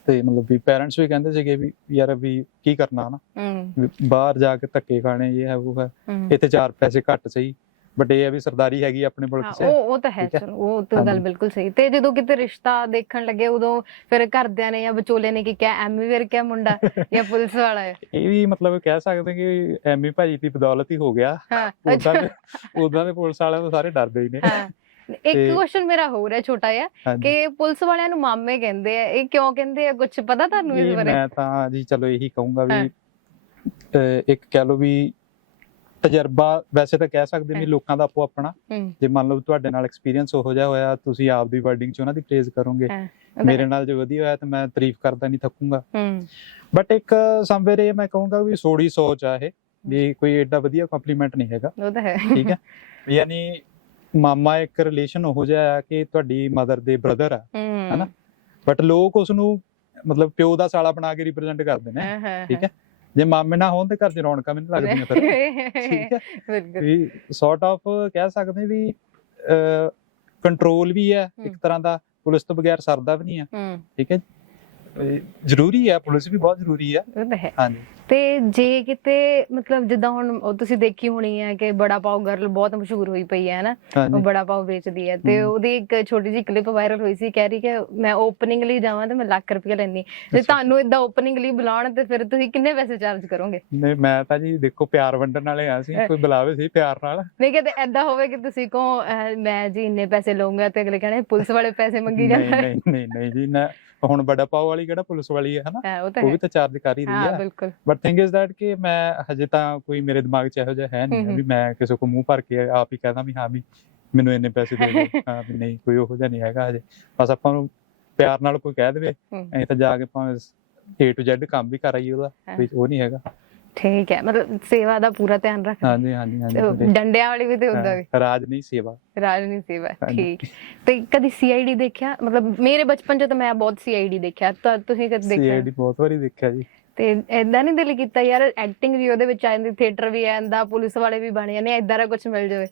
ਤੇ ਮਤਲਬ ਵੀ ਪੈਰੈਂਟਸ ਵੀ ਕਹਿੰਦੇ ਸੀਗੇ ਵੀ ਯਾਰ ਵੀ ਕੀ ਕਰਨਾ ਨਾ ਹੂੰ। ਵੀ ਬਾਹਰ ਜਾ ਕੇ ਧੱਕੇ ਖਾਣੇ ਇਹ ਹੈ ਉਹ ਹੈ। ਹੂੰ। ਇੱਥੇ ਚਾਰ ਪੈਸੇ ਘੱਟ ਸਹੀ। ਬਟ ਇਹ ਹੈ ਵੀ ਸਰਦਾਰੀ ਹੈਗੀ ਆਪਣੇ ਹਾਂ, 'ਚ। ਉਹ ਉਹ ਤਾਂ ਹੈ ਹੈ। ਚਲੋ ਉਹ ਤਾਂ ਗੱਲ। ਬਿਲਕੁਲ ਸਹੀ। ਤੇ ਜਦੋਂ ਕਿਤੇ ਰਿਸ਼ਤਾ ਦੇਖਣ ਲੱਗੇ ਉਦੋਂ ਫਿਰ ਘਰਦਿਆਂ ਨੇ ਜਾਂ ਵਿਚੋਲੇ ਨੇ ਕੀ ਕਿਹਾ ਐਮੀ ਵਿਰ ਕਿਆ ਮੁੰਡਾ ਜਾਂ ਪੁਲਿਸ ਵਾਲਾ? ਹੈ ਇਹ ਵੀ ਮਤਲਬ ਕਹਿ ਸਕਦੇ ਕਿ ਐਮੀ ਭਾਜੀ ਦੀ ਬਦੌਲਤ ਹੀ ਹੋ ਗਿਆ। ਹਾਂ ਉਦਾਂ ਦੇ ਉਦਾਂ ਦੇ ਪੁਲਿਸ ਵਾਲਿਆਂ ਤੋਂ ਸਾਰੇ ਡਰਦੇ ਹੀ ਨੇ। ਹਾਂ। ਇੱਕ ਤੇ- ਕੁਐਸਚਨ ਮੇਰਾ ਹੋਰ ਹੈ ਛੋਟਾ ਜਿਹਾ ਹਾਂਜੀ। ਕਿ ਪੁਲਿਸ ਵਾਲਿਆਂ ਨੂੰ ਮਾਮੇ ਕਹਿੰਦੇ ਆ ਇਹ ਕਿਉਂ ਕਹਿੰਦੇ ਆ ਕੁਝ ਪਤਾ ਤੁਹਾਨੂੰ ਇਸ ਬਾਰੇ? ਮੈਂ ਤਾਂ ਜੀ ਚਲੋ ਇਹੀ ਕਹੂੰਗਾ ਹਾਂ। ਵੀ ਅਹ ਇੱਕ ਕਹਿ ਲਓ ਵੀ ਤਜਰਬਾ ਵੈਸੇ ਤਾਂ ਕਹਿ ਸਕਦੇ ਵੀ ਹਾਂ। ਲੋਕਾਂ ਦਾ ਆਪੋ ਆਪਣਾ ਹੂੰ। ਜੇ ਮੰਨ ਲਓ ਤੁਹਾਡੇ ਨਾਲ ਐਕਸਪੀਰੀਅੰਸ ਉਹੋ ਜਿਹਾ ਹੋਇਆ ਤੁਸੀਂ ਆਪ ਦੀ ਵਰਡਿੰਗ ਚ ਉਹਨਾਂ ਦੀ ਪ੍ਰੇਜ਼ ਕਰੋਗੇ। ਹਾਂ, ਉਹ ਤਾਂ ਮੇਰੇ ਹੈ। ਨਾਲ ਜੋ ਵਧੀਆ ਹੋਇਆ ਤਾਂ ਮੈਂ ਤਾਰੀਫ ਕਰਦਾ ਨਹੀਂ ਥੱਕੂੰਗਾ। ਹੂੰ। ਬਟ ਇੱਕ ਸੰਵੇਰੇ ਮੈਂ ਕਹੂੰਗਾ ਵੀ ਸੋੜੀ ਸੋਚ ਆ ਇਹ ਵੀ ਕੋਈ ਐਡਾ ਵਧੀਆ ਕੰਪਲੀਮੈਂਟ ਨਹੀਂ ਹੈਗਾ। ਉਹ ਤਾਂ ਹੈ। ਠੀਕ ਹੈ? ਯਾਨੀ ਮਾਮਾ ਇੱਕ ਰਿਲੇਸ਼ਨ ਉਹੋ ਜਿਹਾ ਆ ਕਿ ਤੁਹਾਡੀ ਮਦਰ ਦੇ ਬ੍ਰਦਰ ਆ ਹੂੰ। ਹਨਾ? ਬਟ ਲੋਕ ਉਸ ਨੂੰ ਮਤਲਬ ਪਿਓ ਦਾ ਸਾਲਾ ਬਣਾ ਕੇ ਰਿਪਰੈਜ਼ੈਂਟ ਕਰਦੇ ਨੇ ਠੀਕ ਹੈ। ਜੇ ਮਾਮੇ ਨਾ ਹੋਣ ਤੇ ਘਰ 'ਚ ਰੌਣਕਾਂ ਵੀ ਨਹੀਂ ਲੱਗਦੀਆਂ ਫਿਰ। ਠੀਕ ਹੈ? ਬਿਲਕੁਲ। ਵੀ ਸੌਰਟ ਆਫ ਕਹਿ ਸਕਦੇ ਵੀ ਕੰਟਰੋਲ ਵੀ ਹੈ ਇੱਕ। ਤਰ੍ਹਾਂ ਦਾ ਪੁਲਿਸ ਤੋਂ ਬਗੈਰ ਸਰਦਾ ਵੀ ਨਹੀਂ ਹੂੰ। ਠੀਕ ਹੈ? ਜ਼ਰੂਰੀ ਹੈ ਪੁਲਿਸ ਵੀ ਬਹੁਤ ਜ਼ਰੂਰੀ ਹੈ। ਹਾਂਜੀ। ਤੇ ਜੇ ਕਿਤੇ ਮਤਲਬ ਜਿੱਦਾਂ ਹੁਣ ਉਹ ਤੁਸੀਂ ਦੇਖੀ ਹੋਣੀ ਹੈ ਕਿ ਬੜਾ ਪਾਓ ਗਰਲ ਬਹੁਤ ਮਸ਼ਹੂਰ ਹੋਈ ਪਈ ਹੈ ਨਾ? ਉਹ ਬੜਾ ਪਾਓ ਵੇਚਦੀ ਹੈ ਤੇ। ਉਹਦੀ ਇੱਕ ਛੋਟੀ ਜਿਹੀ ਕਲਿੱਪ ਵਾਇਰਲ ਹੋਈ ਸੀ ਕਹਿ ਰਹੀ ਕਿ ਮੈਂ ਓਪਨਿੰਗ ਲਈ ਜਾਵਾਂ ਤੇ ਮੈਂ ਲੱਖ ਰੁਪਏ ਲੈਣੀ ਜੇ ਅੱਛਾ। ਤੁਹਾਨੂੰ ਇਦਾਂ ਓਪਨਿੰਗ ਲਈ ਬੁਲਾਉਣ ਤੇ ਫਿਰ ਤੁਸੀਂ ਕਿੰਨੇ ਪੈਸੇ ਚਾਰਜ ਕਰੋਗੇ? ਨਹੀਂ ਮੈਂ ਤਾਂ ਜੀ ਦੇਖੋ ਪਿਆਰ ਵੰਡਣ ਵਾਲੇ ਆ ਸੀ ਕੋਈ ਬੁਲਾਵੇ ਸੀ ਪਿਆਰ ਨਾਲ। ਨਹੀਂ ਕਿਤੇ ਐਦਾਂ ਹੋਵੇ ਕਿ ਤੁਸੀਂ ਅਹ, ਮੈਂ ਜੀ ਇੰਨੇ ਪੈਸੇ ਲਵਾਂਗਾ ਤੇ ਅਗਲੇ ਕਹਿੰਦੇ ਪੁਲਿਸ ਵਾਲੇ ਪੈਸੇ ਮੰਗੀ ਜਾਂਦੇ। ਨਹੀਂ ਨਹੀਂ ਨਹੀਂ ਜੀ ਨਾ ਹੁਣ ਬੜਾ ਪਾਓ ਵਾਲੀ ਕਿਹੜਾ ਪੁਲਿਸ ਵਾਲੀ ਹੈ ਹਨਾ ਹਾਂ ਉਹ ਤਾਂ ਹੈ। ਵੀ ਤਾਂ ਚਾਰਜ ਕਰ ਹੀ ਰਹੀ ਹਾਂ ਆ ਬਿਲਕੁਲ। ਬਟ ਥਿੰਗ ਇਜ਼ that ਕਿ ਮੈਂ ਹਜੇ ਤਾਂ ਕੋਈ ਮੇਰੇ ਦਿਮਾਗ 'ਚ ਇਹੋ ਜਿਹਾ ਹੈ ਨਹੀਂ। ਵੀ ਮੈਂ ਕਿਸੇ ਕੋ ਮੂੰਹ ਭਰ ਕੇ ਆਪ ਹੀ ਕਹਦਾ ਵੀ ਹਾਂ ਵੀ ਮੈਨੂੰ ਇੰਨੇ ਪੈਸੇ ਦੇ ਦਿਓ ਹਾਂ ਵੀ ਨਹੀਂ ਕੋਈ ਉਹੋ ਜਿਹਾ ਨਹੀਂ ਹੈਗਾ ਹਜੇ। ਬਸ ਆਪਾਂ ਨੂੰ ਪਿਆਰ ਨਾਲ ਕੋਈ ਕਹਿ ਦੇਵੇ। ਐਂ ਤਾਂ ਜਾ ਕੇ ਭਾਵੇਂ A to Z ਕੰਮ ਵੀ ਕਰ ਆਈਏ ਉਹਦਾ ਹਾਂ। ਵੀ ਉਹ ਨਹੀਂ ਹੈਗਾ। ਠੀਕ ਹੈ ਮਤਲਬ ਸੇਵਾ ਦਾ ਪੂਰਾ ਧਿਆਨ ਰੱਖਣਾ ਹਾਂਜੀ ਹਾਂਜੀ ਹਾਂਜੀ ਡੰਡਿਆਂ ਵਾਲੀ ਵੀ ਤੇ ਹੁੰਦਾ ਵੀ। ਰਾਜ ਨਹੀਂ ਸੇਵਾ। ਰਾਜਨੀ ਸੇਵਾ ਹਾਂਜੀ। ਠੀਕ। ਤੇ ਕਦੀ ਸੀਆਈਡੀ ਦੇਖਿਆ? ਮਤਲਬ ਮੇਰੇ ਬਚਪਨ ਚ ਤਾਂ ਮੈਂ ਬਹੁਤ ਸੀਆਈਡੀ ਦੇਖਿਆ। ਤਾਂ ਤੁਸੀਂ ਕਦੇ ਦੇਖਿਆ? ਸੀਆਈਡੀ ਬਹੁਤ ਵਾਰੀ ਦੇਖਿਆ ਜੀ। ਤੇ ਐਦਾਂ ਨਹੀਂ ਦਿਲ ਕੀਤਾ ਯਾਰ ਐਕਟਿੰਗ ਵੀ ਉਹਦੇ ਵਿੱਚ ਆ ਜਾਂਦੀ ਥੀਏਟਰ ਵੀ ਆ ਜਾਂਦਾ, ਪੁਲਿਸ ਵਾਲੇ ਵੀ ਬਣ ਜਾਂਦੇ ਐਦਾਂ ਦਾ ਕੁਝ ਮਿਲ ਜਾਵੇ।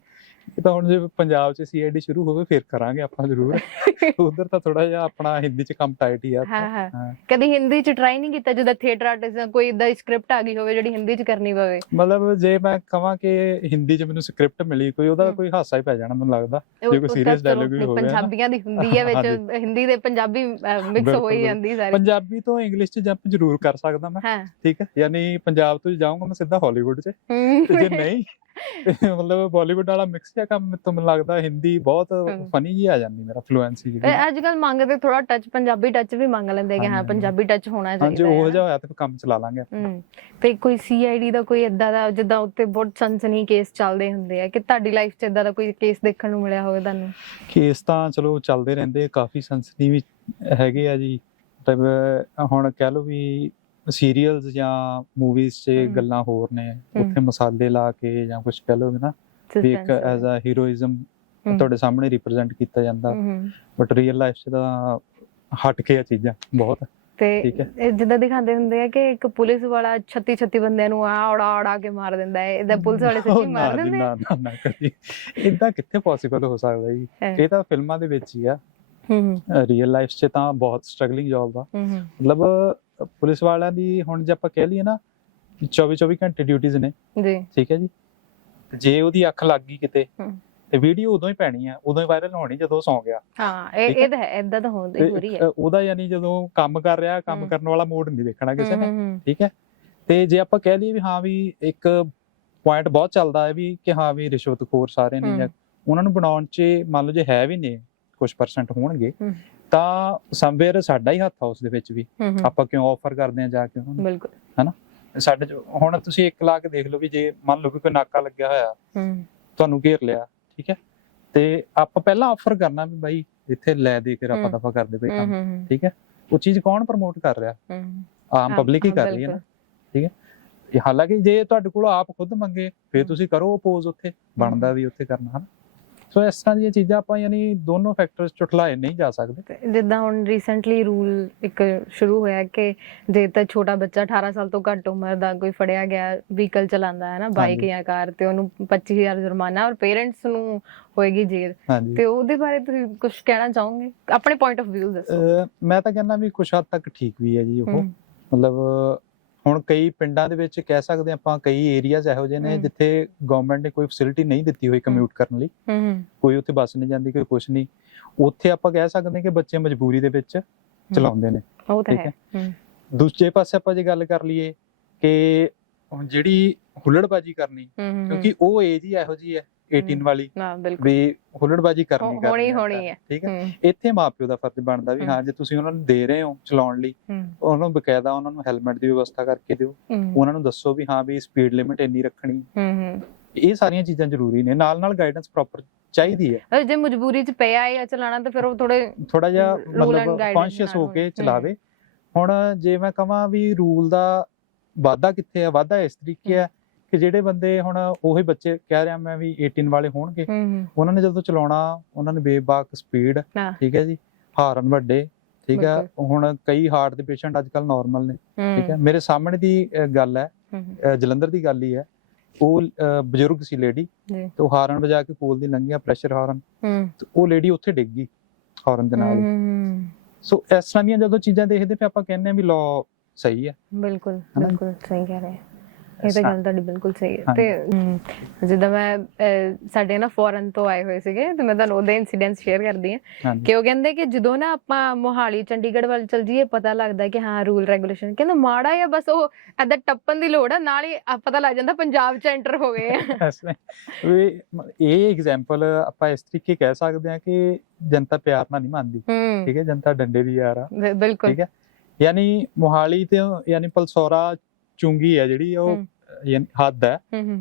ਇਹ ਤਾਂ ਹੁਣ ਜੇ ਪੰਜਾਬ 'ਚ ਸੀਆਈਡੀ ਸ਼ੁਰੂ ਹੋਵੇ ਫਿਰ ਕਰਾਂਗੇ ਆਪਾਂ ਜ਼ਰੂਰ *laughs* ਉਧਰ ਤਾਂ ਥੋੜਾ ਜਿਹਾ ਆਪਣਾ ਹਿੰਦੀ 'ਚ ਕੰਮ ਟਾਈਟ ਹੀ ਆ ਹਾਂ ਹਾਂ। ਕਦੀ ਹਿੰਦੀ ਚ ਟਰਾਈ ਨਹੀਂ ਕੀਤਾ ਜਦੋਂ ਥੀਏਟਰ ਆਰਟਿਸਟ ਕੋਈ ਇਦਾਂ ਸਕ੍ਰਿਪਟ ਆ ਗਈ ਹੋਵੇ ਜਿਹੜੀ ਹਿੰਦੀ ਚ ਕਰਨੀ ਪਵੇ ਮਤਲਬ ਜੇ ਮੈਂ ਕਹਾਂ ਕਿ ਹਿੰਦੀ 'ਚ ਮੈਨੂੰ ਸਕ੍ਰਿਪਟ ਮਿਲੀ ਕੋਈ ਉਹਦਾ। ਕੋਈ ਹਾਸਾ ਹੀ ਪੈ ਜਾਣਾ ਮੈਨੂੰ ਲੱਗਦਾ ਜੇ ਕੋਈ ਚਲੋ dialogue ਵੀ ਹੋਵੇ। ਪੰਜਾਬੀਆਂ ਦੀ ਹੁੰਦੀ ਹੈ ਵਿੱਚ। ਹਿੰਦੀ ਤੇ ਪੰਜਾਬੀ ਮਿਕਸ ਬਿਲਕੁਲ, ਹੋ ਹੀ ਬਿਲਕੁਲ। ਜਾਂਦੀ ਸਾਰੀ ਪੰਜਾਬੀ ਤੋਂ ਇੰਗਲਿਸ਼ 'ਚ ਜੰਪ ਜ਼ਰੂਰ ਕਰ ਸਕਦਾ ਮੈਂ ਠੀਕ ਹੈ ਯਾਨੀ ਪੰਜਾਬ ਤੋਂ ਜਾਊਂਗਾ ਮੈਂ ਸਿੱਧਾ ਹਾਲੀਵੁੱਡ 'ਚ। ਤੇ ਜੇ ਨਹੀਂ ਤੇ ਮਤਲਬ ਬਾਲੀਵੁੱਡ ਵਾਲਾ ਮਿਕਸ ਜਿਹਾ ਕੰਮ ਮੈਨੂੰ ਲੱਗਦਾ ਹਿੰਦੀ ਬਹੁਤ ਹਮ। ਫਨੀ ਜੀ ਆ ਜਾਂਦੀ ਮੇਰਾ ਫਲੂਐਂਸੀ ਜਿਹੜੀ ਅੱਜ ਕੱਲ ਮੰਗਦੇ ਥੋੜਾ ਟੱਚ ਪੰਜਾਬੀ ਟੱਚ ਵੀ ਮੰਗ ਲੈਂਦੇ ਕਿ ਹਾਂ ਹਾਂਜੀ। ਪੰਜਾਬੀ ਟੱਚ ਹੋਣਾ ਹਾਂਜੀ ਚਾਹੀਦਾ ਉਹ ਹੈ ਜਿਹਾ ਹੋਇਆ ਤਾਂ ਫਿਰ ਕੰਮ ਚਲਾ ਲਾਂਗੇ ਆਪਾਂ। ਹਮ ਤੇ ਕੋਈ ਸੀਆਈਡੀ ਦਾ ਕੋਈ ਇਦਾਂ ਦਾ ਜਿੱਦਾਂ ਉੱਤੇ ਬਹੁਤ ਸਨਸਨੀ ਕੇਸ ਚੱਲਦੇ ਹੁੰਦੇ ਆ ਕਿ ਤੁਹਾਡੀ ਲਾਈਫ 'ਚ ਇਦਾਂ ਦਾ ਕੋਈ ਕੇਸ ਦੇਖਣ ਨੂੰ ਮਿਲਿਆ ਹੋਵੇ ਤੁਹਾਨੂੰ ਕੇਸ ਤਾਂ ਚਲੋ ਚੱਲਦੇ ਰਹਿੰਦੇ ਕਾਫੀ ਸੈਂਸਿਟਿਵ ਵੀ ਹੈਗੇ ਆ ਜੀ ਮਤਲਬ ਹੁਣ ਕਹਿ ਲਓ ਵੀ ਸੀਰੀਅਲਸ ਜਾਂ ਮੂਵੀਜ਼ 'ਚ। ਗੱਲਾਂ ਹੋਰ ਨੇ ਉੱਥੇ ਮਸਾਲੇ ਲਾ ਕੇ ਜਾਂ ਕੁਝ ਕਹਿ ਲਓ ਨਾ ਵੀ ਇੱਕ ਐਜ਼ ਅ ਹੀਰੋਇਜ਼ਮ। ਤੁਹਾਡੇ ਸਾਹਮਣੇ ਰਿਪਰੈਜ਼ੈਂਟ ਕੀਤਾ ਜਾਂਦਾ। ਬਟ ਰੀਅਲ ਲਾਈਫ 'ਚ ਤਾਂ ਹਟ ਕੇ ਆ ਚੀਜ਼ਾਂ ਬਹੁਤ ਤੇ ਹੈ। ਜਿੱਦਾਂ ਦਿਖਾਉਂਦੇ ਹੁੰਦੇ ਆ ਕਿ ਇੱਕ ਪੁਲਿਸ ਵਾਲਾ 36 36 ਬੰਦਿਆਂ ਨੂੰ ਆ ਉਡਾ ਉਡਾ ਕੇ ਮਾਰ ਦਿੰਦਾ ਹੈ ਇਹਦਾ ਪੁਲਿਸ ਵਾਲੇ ਸੱਚੀ ਮਾਰ ਦਿੰਦੇ? ਨਾ ਨਾ ਨਾ ਕਰੀ ਇਦਾਂ ਕਿੱਥੇ ਪੋਸੀਬਲ ਹੋ ਸਕਦਾ ਜੀ ਹੈ। ਇਹ ਤਾਂ ਫਿਲਮਾਂ ਦੇ ਵਿੱਚ ਹੀ ਆ ਹਮ ਰੀਅਲ ਲਾਈਫ 'ਚ ਤਾਂ ਬਹੁਤ ਸਟਰਗਲਿੰਗ ਜੌਬ ਆ ਮਤਲਬ ਪੁਲਿਸ ਵਾਲਿਆਂ ਦੀ ਹੁਣ ਜੇ ਆਪਾਂ ਕਹਿ ਲਈਏ ਨਾ 24 24 ਘੰਟੇ ਡਿਊਟੀਆਂ ਨੇ ਜੀ ਠੀਕ ਹੈ ਜੀ ਜੇ ਉਹਦੀ ਅੱਖ ਲੱਗ ਗਈ ਕਿਤੇ। ਤੇ ਵੀਡੀਓ ਉਦੋਂ ਹੀ ਪੈਣੀ ਆ ਉਦੋਂ ਹੀ ਵਾਇਰਲ ਹੋਣੀ ਜਦੋਂ ਸੌਂ ਗਿਆ ਹਾਂ ਇਹ। ਇਹ ਤਾਂ ਇਦਾਂ ਤਾਂ ਹੁੰਦਾ ਹੀ ਰਹੀ ਹੈ ਉਹਦਾ ਯਾਨੀ ਜਦੋਂ ਕੰਮ ਕਰ ਰਿਹਾ ਕੰਮ। ਕਰਨ ਵਾਲਾ ਮੋਡ ਨਹੀਂ ਦੇਖਣਾ ਕਿਸੇ ਨੇ ਠੀਕ ਹੈ ਤੇ ਜੇ ਆਪਾਂ ਕਹਿ ਲਈਏ ਵੀ ਹਾਂ ਵੀ ਇੱਕ ਪੁਆਇੰਟ ਬਹੁਤ ਚੱਲਦਾ ਹੈ ਵੀ ਕਿ ਹਾਂ ਵੀ ਰਿਸ਼ਵਤਖੋਰ ਸਾਰੇ ਨੇ ਜਾਂ। ਉਹਨਾਂ ਨੂੰ ਬਣਾਉਣ 'ਚ ਮੰਨ ਲਓ ਜੇ ਹੈ ਵੀ ਨੇ ਕੁਝ ਪਰਸੈਂਟ ਹੋਣਗੇ। ਤਾਂ ਸਮਵੇਅਰ ਸਾਡਾ ਹੀ ਹੱਥ ਆ ਉਸ ਦੇ ਵਿੱਚ ਵੀ। ਆਪਾਂ ਕਿਉਂ ਆਫਰ ਕਰਦੇ ਆ ਜਾ ਕੇ ਉਹਨਾਂ ਨੂੰ ਬਿਲਕੁਲ ਸਾਡੇ ਚ- ਹੁਣ ਤੁਸੀਂ ਇੱਕ ਲਾ ਕੇ ਦੇਖ ਲਓ ਵੀ ਜੇ ਮੰਨ ਲਓ ਵੀ ਕੋਈ ਨਾਕਾ ਲੱਗਿਆ ਹੋਇਆ ਤੁਹਾਨੂੰ ਘੇਰ ਲਿਆ ਠੀਕ ਹੈ? ਤੇ ਆਪਾਂ ਪਹਿਲਾਂ ਆਫਰ ਕਰਨਾ ਵੀ ਬਾਈ ਇੱਥੇ ਲੈ ਦੇ ਕੇ ਹਮ। ਦਫਾ ਕਰਦੇ ਪਏ ਕੰਮ ਠੀਕ ਹੈ? ਉਹ ਚੀਜ਼ ਕੌਣ ਪ੍ਰਮੋਟ ਕਰ ਰਿਹਾ? ਆਮ ਹਾਂ, ਪਬਲਿਕ ਹੀ ਹਾਂ, ਕਰ ਰਹੀ ਹੈ ਨਾ ਇਹ ਹਾਲਾਂਕਿ ਜੇ ਤੁਹਾਡੇ ਕੋਲ ਆਪ ਖੁਦ ਮੰਗੇ ਫਿਰ। ਤੁਸੀਂ ਕਰੋ ਅਪੋਜ਼ ਉੱਥੇ ਬਣਦਾ ਵੀ ਉੱਥੇ ਕਰਨਾ ਹਨ? ਸੋ ਇਸ ਤਰ੍ਹਾਂ ਦੀਆਂ ਚੀਜ਼ਾਂ ਆਪਾਂ ਯਾਨੀ ਦੋਨੋਂ ਫੈਕਟਰਸ ਝੁਠਲਾਏ ਨਹੀਂ ਜਾ ਸਕਦੇ। ਜਿੱਦਾਂ ਹੁਣ ਰੀਸੈਂਟਲੀ ਰੂਲ ਇੱਕ ਸ਼ੁਰੂ ਹੋਇਆ ਕਿ ਜੇ ਤਾਂ ਛੋਟਾ ਬੱਚਾ 18 ਸਾਲ ਤੋਂ ਘੱਟ ਉਮਰ ਦਾ ਕੋਈ ਫੜਿਆ ਗਿਆ ਵਹੀਕਲ ਚਲਾਉਂਦਾ ਹੈ ਨਾ ਬਾਈਕ। ਜਾਂ ਕਾਰ ਤੇ ਉਹਨੂੰ 25000 ਜੁਰਮਾਨਾ ਔਰ ਪੇਰੈਂਟਸ ਨੂੰ ਹੋਏਗੀ ਜੇਲ੍ਹ। ਤੇ ਉਹਦੇ ਬਾਰੇ ਤੁਸੀਂ ਕੁਝ ਕਹਿਣਾ ਚਾਹੋਗੇ? ਆਪਣੇ ਪੁਆਇੰਟ ਆਫ View ਦੱਸੋ। ਮੈਂ ਤਾਂ ਕਹਿੰਦਾ ਵੀ ਕੁਛ ਹੱਦ ਤੱਕ ਠੀਕ ਵੀ ਹੈ ਜੀ ਉਹ। ਮਤਲਬ ਹੁਣ ਕਈ ਪਿੰਡਾਂ ਦੇ ਵਿੱਚ ਕਹਿ ਸਕਦੇ ਆਪਾਂ ਕਈ ਏਰੀਆਜ਼ ਇਹੋ ਜਿਹੇ ਨੇ। ਜਿੱਥੇ ਗਵਰਨਮੈਂਟ ਨੇ ਕੋਈ ਫੈਸਿਲਿਟੀ ਨਹੀਂ ਦਿੱਤੀ ਹੋਈ ਕਮਿਊਟ ਕਰਨ ਲਈ। ਕੋਈ ਉੱਥੇ ਬੱਸ ਨਹੀਂ ਜਾਂਦੀ ਕੋਈ ਕੁਛ ਨਹੀਂ। ਉੱਥੇ ਆਪਾਂ ਕਹਿ ਸਕਦੇ ਕਿ ਬੱਚੇ ਮਜਬੂਰੀ ਦੇ ਵਿੱਚ ਚਲਾਉਂਦੇ ਨੇ ਉਹ ਤਾਂ ਹੈ। ਦੂਜੇ ਪਾਸੇ ਆਪਾਂ ਜੇ ਗੱਲ ਕਰ ਲਈਏ ਕਿ ਜਿਹੜੀ ਹੁੱਲੜਬਾਜੀ ਕਰਨੀ ਕਿਉਂਕਿ ਉਹ ਏਜ ਹੀ ਇਹੋ ਜੀ ਹੈ। 18 ਹਮ। ਵਾਲੀ ਨਾ ਬਿਲਕੁਲ। ਵੀ ਹੁੱਲੜਬਾਜੀ ਕਰਨੀ ਕਰਨੀ ਹੋਣੀ ਹੋਣੀ ਹੈ। ਠੀਕ ਹੈ। ਇੱਥੇ ਮਾਪਿਓ ਦਾ ਫਰਜ਼ ਬਣਦਾ ਵੀ। ਹਾਂ ਜੇ ਤੁਸੀਂ ਉਹਨਾਂ ਨੂੰ ਦੇ ਰਹੇ ਹੋ ਚਲਾਉਣ ਲਈ ਉਹਨਾਂ ਨੂੰ ਬਕਾਇਦਾ ਉਹਨਾਂ ਨੂੰ ਹੈਲਮਟ ਦੀ ਵਿਵਸਥਾ ਕਰਕੇ ਦਿਓ। ਉਹਨਾਂ ਨੂੰ ਦੱਸੋ ਵੀ ਹਾਂ ਵੀ ਸਪੀਡ ਲਿਮਿਟ ਇੰਨੀ ਰੱਖਣੀ। ਇਹ ਸਾਰੀਆਂ ਚੀਜ਼ਾਂ ਜ਼ਰੂਰੀ ਨੇ। ਨਾਲ ਨਾਲ ਗਾਈਡੈਂਸ ਪ੍ਰੋਪਰ ਚਾਹੀਦੀ ਹੈ। ਜੇ ਮਜਬੂਰੀ ਚ ਪਿਆ ਹੈ ਚਲਾਣਾ ਤਾਂ ਫਿਰ ਉਹ ਥੋੜੇ ਥੋੜਾ ਜਿਹਾ ਮਤਲਬ ਕੌਨਸ਼ੀਅਸ ਹੋ ਕੇ। ਚਲਾਵੇ। ਹੁਣ ਜੇ ਮੈਂ ਕਹਾਂ ਵੀ ਰੂਲ ਦਾ ਵਾਧਾ ਕਿੱਥੇ ਆ ਵਾਧਾ ਇਸ ਤਰੀਕੇ ਆ ਕਿ ਜਿਹੜੇ ਬੰਦੇ ਹੁਣ ਉਹੀ ਬੱਚੇ ਕਹਿ ਰਿਹਾ ਮੈਂ ਵੀ 18 ਵਾਲੇ ਹੋਣਗੇ ਉਹਨਾਂ ਨੇ ਜਦੋਂ ਚਲਾਉਣਾ ਉਹਨਾਂ ਨੇ ਬੇਬਾਕ ਸਪੀਡ। ਠੀਕ ਹੈ ਜੀ ਹਾਰਨ ਵੱਡੇ ਠੀਕ ਹੈ ਹੁਣ ਕਈ ਹਾਰਟ ਦੇ ਪੇਸ਼ੈਂਟ ਅੱਜ ਕੱਲ ਨਾਰਮਲ ਨੇ ਠੀਕ ਹੈ। ਮੇਰੇ ਸਾਹਮਣੇ ਦੀ ਗੱਲ ਹੈ ਜਲੰਧਰ ਦੀ ਗੱਲ ਹੀ ਹੈ ਉਹ ਬਜ਼ੁਰਗ ਸੀ ਲੇਡੀ। ਤੇ ਉਹ ਹਾਰਨ ਵਜਾ ਕੇ ਕੋਲ ਦੀ ਲੰਘਿਆ ਪ੍ਰੈਸ਼ਰ ਹਾਰਨ ਤੇ ਉਹ ਲੇਡੀ ਉੱਥੇ ਡਿੱਗ ਗਈ ਹਾਰਨ ਦੇ ਨਾਲ ਸੋ ਇਸ ਤਰ੍ਹਾਂ ਦੀਆਂ ਜਦੋਂ ਚੀਜ਼ਾਂ ਦੇਖਦੇ ਪਏ ਆਪਾਂ ਕਹਿੰਦੇ ਆ ਵੀ ਲਾਅ ਸਹੀ ਹੈ। ਬਿਲਕੁਲ? ਬਿਲਕੁਲ ਸਹੀ ਕਹਿ ਰਹੇ। ਇਹ ਤਾਂ ਗੱਲ ਤੁਹਾਡੀ ਬਿਲਕੁਲ ਸਹੀ ਹੈ। ਤੇ ਜਿੱਦਾਂ ਮੈਂ ਸਾਡੇ ਨਾ ਫੋਰਨ ਤੋਂ ਆਏ ਹੋਏ ਸੀਗੇ ਤੇ ਮੈਂ ਤੁਹਾਨੂੰ ਉਹਦੇ ਇਨਸੀਡੈਂਟ ਸ਼ੇਅਰ ਕਰਦੀ ਹਾਂ ਕਿ ਉਹ ਕਹਿੰਦੇ ਕਿ ਜਦੋਂ ਨਾ ਆਪਾਂ ਮੋਹਾਲੀ ਚੰਡੀਗੜ੍ਹ ਵੱਲ ਚਲ ਜਾਈਏ ਪਤਾ ਲੱਗਦਾ ਕਿ ਹਾਂ ਰੂਲ ਰੈਗੂਲੇਸ਼ਨ ਕਹਿੰਦਾ ਮਾੜਾ ਆ ਬਸ ਉਹ ਐਦਾਂ ਟੱਪਣ ਦੀ ਲੋੜ ਆ ਨਾਲ ਹੀ ਆ ਪਤਾ ਲੱਗ ਜਾਂਦਾ ਪੰਜਾਬ ਚ ਐਂਟਰ ਹੋ ਗਏ ਆ। ਵੀ ਇਹ ਐਗਜ਼ਾਮਪਲ ਆਪਾਂ ਇਸ ਤਰੀਕੇ ਕਹਿ ਸਕਦੇ ਹਾਂ ਕਿ ਜਨਤਾ ਪਿਆਰ ਨਾਲ ਨਹੀਂ ਮੰਨਦੀ। ਠੀਕ ਹੈ ਜਨਤਾ ਡੰਡੇ ਦੀ ਯਾਰ ਆ। ਬਿਲਕੁਲ। ਠੀਕ ਹੈ। ਯਾਨੀ ਮੋਹਾਲੀ ਤੇ ਯਾਨੀ ਪਲਸੌਰਾ ਚੁੰਗੀ ਹੈ ਜਿਹੜੀ ਉਹ। ਯਾਨੀ ਹੱਦ ਹੈ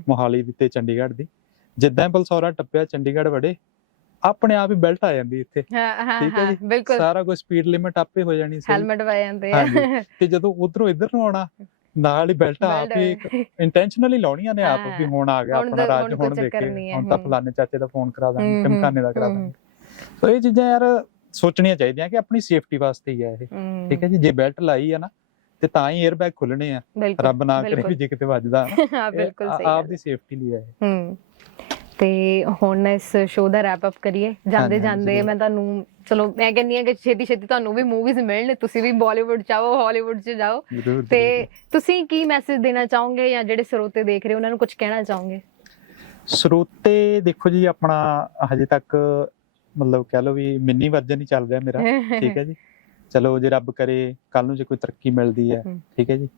ਮੋਹਾਲੀ ਦੀ ਤੇ ਚੰਡੀਗੜ੍ਹ ਦੀ। ਜਿੱਦਾਂ ਹੀ ਪਲਸੌਰਾ ਟੱਪਿਆ ਚੰਡੀਗੜ੍ਹ ਵੜੇ ਆਪਣੇ ਆਪ ਹੀ ਬੈਲਟ ਆ ਜਾਂਦੀ ਇੱਥੇ। ਹਾਂ ਹਾਂ ਠੀਕ ਹੈ ਜੀ। ਬਿਲਕੁਲ। ਸਾਰਾ ਕੁਝ ਸਪੀਡ ਲਿਮਟ ਆਪੇ ਹੋ ਜਾਣੀ ਸੀ। ਹੈਲਮਟ ਪਾਏ ਜਾਂਦੇ ਆ। ਤੇ ਜਦੋਂ ਉਧਰੋਂ ਇੱਧਰ ਨੂੰ ਆਉਣਾ ਨਾਲ ਹੀ ਬੈਲਟ ਆਪ ਹੀ ਇੰਟੈਂਸ਼ਨਲੀ ਲਾਉਣੀਆਂ ਨੇ ਆਪ। ਵੀ ਹੁਣ ਆ ਗਿਆ ਆਪਣਾ ਰਾਜ ਹੁਣ ਦੇਖੇ ਹੁਣ ਤਾਂ। ਫਲਾਣੇ ਚਾਚੇ ਦਾ ਫੋਨ ਕਰਾ ਦਾਂਗੇ ਟਮਕਾਨੇ ਦਾ ਕਰਾ ਦਾਂਗੇ। ਸੋ ਇਹ ਚੀਜ਼ਾਂ ਯਾਰ ਸੋਚਣੀਆਂ ਚਾਹੀਦੀਆਂ ਕਿ ਆਪਣੀ ਸੇਫਟੀ ਵਾਸਤੇ ਹੀ ਹੈ ਇਹ। ਠੀਕ ਹੈ ਜੀ? ਜੇ ਬੈਲਟ ਲਾਈ ਆ ਨਾ ਤੇ ਤਾਂ ਹੀ 에ਅਰ ਬੈਗ ਖੁੱਲਣੇ ਆ ਰੱਬ ਨਾ ਕਰੇ। ਵੀ ਜੇ ਕਿਤੇ ਵੱਜਦਾ। *laughs* ਬਿਲਕੁਲ ਸਹੀ ਆਪ ਦੀ ਸੇਫਟੀ ਲਈ ਹੈ। ਹੂੰ। ਤੇ ਹੁਣ ਇਸ ਸ਼ੋਅ ਦਾ ਰੈਪ ਅਪ ਕਰੀਏ। ਜਾਂਦੇ ਜਾਂਦੇ। ਮੈਂ ਤੁਹਾਨੂੰ ਚਲੋ ਮੈਂ ਕਹਿੰਨੀ ਆ ਕਿ ਛੇਤੀ ਛੇਤੀ ਤੁਹਾਨੂੰ ਵੀ ਮੂਵੀਜ਼ ਮਿਲਣ ਤੁਸੀਂ ਵੀ ਬਾਲੀਵੁੱਡ ਚ ਆਓ ਹਾਲੀਵੁੱਡ ਚ ਜਾਓ। ਤੇ। ਤੁਸੀਂ ਕੀ ਮੈਸੇਜ ਦੇਣਾ ਚਾਹੋਗੇ ਜਾਂ ਜਿਹੜੇ ਸਰੋਤੇ ਦੇਖ ਰਹੇ ਉਹਨਾਂ ਨੂੰ ਕੁਝ ਕਹਿਣਾ ਚਾਹੋਗੇ? ਸਰੋਤੇ ਦੇਖੋ ਜੀ ਆਪਣਾ ਹਜੇ ਤੱਕ ਮਤਲਬ ਕਹਿ ਲਓ ਵੀ ਮਿੰਨੀ ਵਰਜਨ ਹੀ ਚੱਲ ਰਿਹਾ ਮੇਰਾ। *laughs* ਠੀਕ ਹੈ ਜੀ। ਚਲੋ ਜੇ ਰੱਬ ਕਰੇ ਕੱਲ ਨੂੰ ਜੇ ਕੋਈ ਤਰੱਕੀ ਮਿਲਦੀ ਹੈ। ਠੀਕ ਹੈ ਜੀ।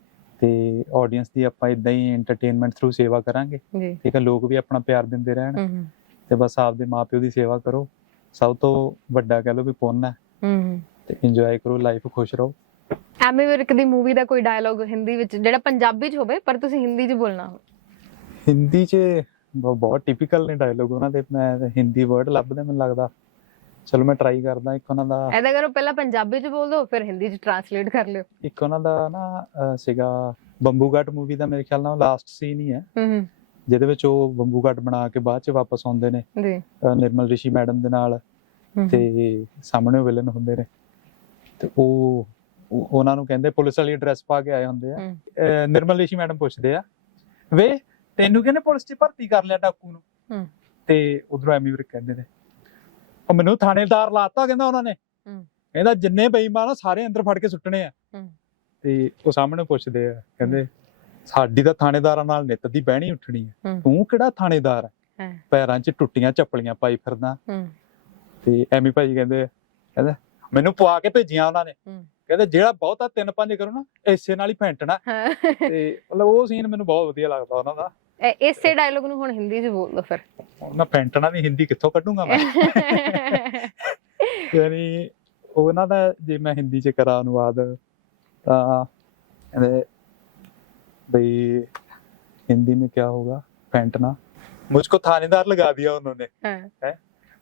ਤੇ ਆਡੀਅנס ਦੀ ਆਪਾਂ ਇਦਾਂ ਹੀ ਐਂਟਰਟੇਨਮੈਂਟ ਥਰੂ ਸੇਵਾ ਕਰਾਂਗੇ। ਠੀਕ ਹੈ ਲੋਕ ਵੀ ਆਪਣਾ ਪਿਆਰ ਦਿੰਦੇ ਰਹਿਣ। ਹੂੰ ਹੂੰ, ਤੇ ਬਸ ਆਪਦੇ ਮਾਪਿਓ ਦੀ ਸੇਵਾ ਕਰੋ। ਸਭ ਤੋਂ ਵੱਡਾ ਕਹਿ ਲਓ ਵੀ ਪੁੰਨ ਹੈ। ਹੂੰ ਹੂੰ। ਤੇ ਇੰਜੋਏ ਕਰੋ ਲਾਈਫ ਖੁਸ਼ ਰਹੋ। ਐਮੀ ਵਿਰਕ ਦੀ ਮੂਵੀ ਦਾ ਕੋਈ ਡਾਇਲੋਗ ਹਿੰਦੀ ਵਿੱਚ ਜਿਹੜਾ ਪੰਜਾਬੀ ਚ ਹੋਵੇ ਪਰ ਤੁਸੀਂ ਹਿੰਦੀ ਚ ਬੋਲਣਾ। ਹੋਵੇ ਹਿੰਦੀ 'ਚ ਬਹੁ- ਬਹੁਤ ਟਿਪੀਕਲ ਨੇ ਡਾਇਲੋਗ ਉਹਨਾਂ ਦੇ। ਮੈਂ ਹਿੰਦੀ ਵਰਡ ਲੱਭਦੇ ਮੈਨੂੰ ਲੱਗਦਾ। ਚਲੋ ਮੈਂ ਟਰਾਈ ਕਰਦਾ ਇੱਕ ਉਹਨਾਂ ਦਾ। ਐਦਾਂ ਕਰੋ ਪਹਿਲਾਂ ਪੰਜਾਬੀ ਚ ਬੋਲ ਦਿਓ ਫਿਰ ਹਿੰਦੀ ਚ ਟਰਾਂਸਲੇਟ ਕਰ ਲਿਓ। ਇੱਕ ਉਹਨਾਂ ਦਾ ਨਾ ਅਹ, ਸੀਗਾ ਬੰਬੂ ਘਾਟ ਮੂਵੀ ਦਾ ਮੇਰੇ ਖਿਆਲ ਨਾਲ ਲਾਸਟ ਸੀਨ ਹੀ ਹੈ। ਹੂੰ ਹੂੰ। ਜਿਹਦੇ ਵਿੱਚ ਉਹ ਬੰਬੂ ਘਾਟ ਬਣਾ ਕੇ ਬਾਅਦ ਚ ਵਾਪਸ ਆਉਂਦੇ ਨੇ। ਜੀ। ਅਹ, ਨਿਰਮਲ ਰਿਸ਼ੀ ਮੈਡਮ ਦੇ ਨਾਲ। ਹੂੰ, ਤੇ ਸਾਹਮਣੇ ਵਿਲਨ ਹੁੰਦੇ ਨੇ। ਤੇ ਉਹ ਉਹ- ਉਹਨਾਂ ਨੂੰ ਕਹਿੰਦੇ ਪੁਲਿਸ ਵਾਲੀ ਡਰੈਸ ਪਾ ਕੇ ਆਏ ਹੁੰਦੇ ਆ। ਹੂੰ। ਅਹ, ਨਿਰਮਲ ਰਿਸ਼ੀ ਮੈਡਮ ਪੁੱਛਦੇ ਆ ਵੇ ਤੈਨੂੰ ਕਿਹਨੇ ਪੁਲਿਸ 'ਚ ਭਰਤੀ ਕਰ ਲਿਆ ਡਾਕੂ ਨੂੰ? ਹੂੰ। ਤੇ ਉਧਰੋਂ ਐਮੀ ਵਿਰਕ ਕਹਿੰਦੇ ਨੇ ਉਹ ਮੈਨੂੰ ਥਾਣੇਦਾਰ ਲਾਤਾ ਕਹਿੰਦਾ ਉਹਨਾਂ ਨੇ। ਕਹਿੰਦਾ ਜਿੰਨੇ ਬੇਈਮਾਨ ਆ ਸਾਰੇ ਅੰਦਰ ਫੜ ਕੇ ਸੁੱਟਣੇ ਆ। ਤੇ ਉਹ ਸਾਹਮਣੇ ਪੁੱਛਦੇ ਆ ਕਹਿੰਦੇ ਸਾਡੀ ਤਾਂ ਥਾਣੇਦਾਰਾਂ ਨਾਲ ਨਿੱਤ ਦੀ ਬਹਿਣੀ ਉੱਠਣੀ ਹੂੰ। ਤੂੰ ਕਿਹੜਾ ਥਾਣੇਦਾਰ। ਪੈਰਾਂ 'ਚ ਟੁੱਟੀਆਂ ਚੱਪਲੀਆਂ ਪਾਈ ਫਿਰਦਾ ਤੇ ਐਮੀ ਭਾਜੀ ਕਹਿੰਦੇ ਕਹਿੰਦਾ ਮੈਨੂੰ ਪਵਾ ਕੇ ਭੇਜੀਆਂ ਉਹਨਾਂ ਨੇ। ਕਹਿੰਦੇ ਜਿਹੜਾ ਬਹੁਤਾ ਤਿੰਨ ਪੰਜ ਕਰੋ ਨਾ ਇਸੇ ਨਾਲ ਹੀ ਫੈਂਟਣਾ ਤੇ ਮਤਲਬ ਉਹ ਸੀਨ ਮੈਨੂੰ ਬਹੁਤ ਵਧੀਆ ਲੱਗਦਾ ਉਹਨਾਂ ਦਾ ਇਹ- ਇਸੇ ਡਾਇਲੋਗ ਨੂੰ ਹੁਣ ਹਿੰਦੀ ਚ ਬੋਲ ਦਿਓ ਫਿਰ ਹੁਣ ਮੈਂ ਫੈਂਟਣਾ ਦੀ ਹਿੰਦੀ ਕਿੱਥੋਂ ਕੱਢੂੰਗਾ ਮੈਂ *laughs* ਯਾਨੀ ਉਹਨਾਂ ਦਾ ਜੇ ਮੈਂ ਹਿੰਦੀ ਚ ਕਰਾਂ ਅਨੁਵਾਦ ਤਾਂ ਕਹਿੰਦੇ ਬਈ हिंदी में क्या होगा फेंटना मुझको थानेदार लगा दिया उन्होंने ਹਾਂ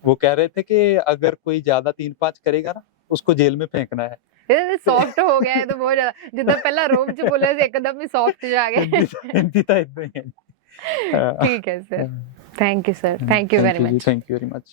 वो कह रहे थे कि अगर कोई ज्यादा तीन पाँच करेगा ना उसको जेल में फेंकना है ਇਹ ਸੌਫਟ ਹੋ ਗਿਆ ਇਹ ਤਾਂ ਬਹੁਤ ਜ਼ਿਆਦਾ ਜਿੱਦਾਂ ਪਹਿਲਾਂ ਰੋਮ ਚ ਬੋਲਿਆ ਸੀ ਇੱਕਦਮ ਹੀ ਸੌਫਟ ਜਾ ਗਿਆ हिंदी हिंदी तो इतना ही है ਠੀਕ ਹੈ sir. Thank you sir thank you very much thank you very much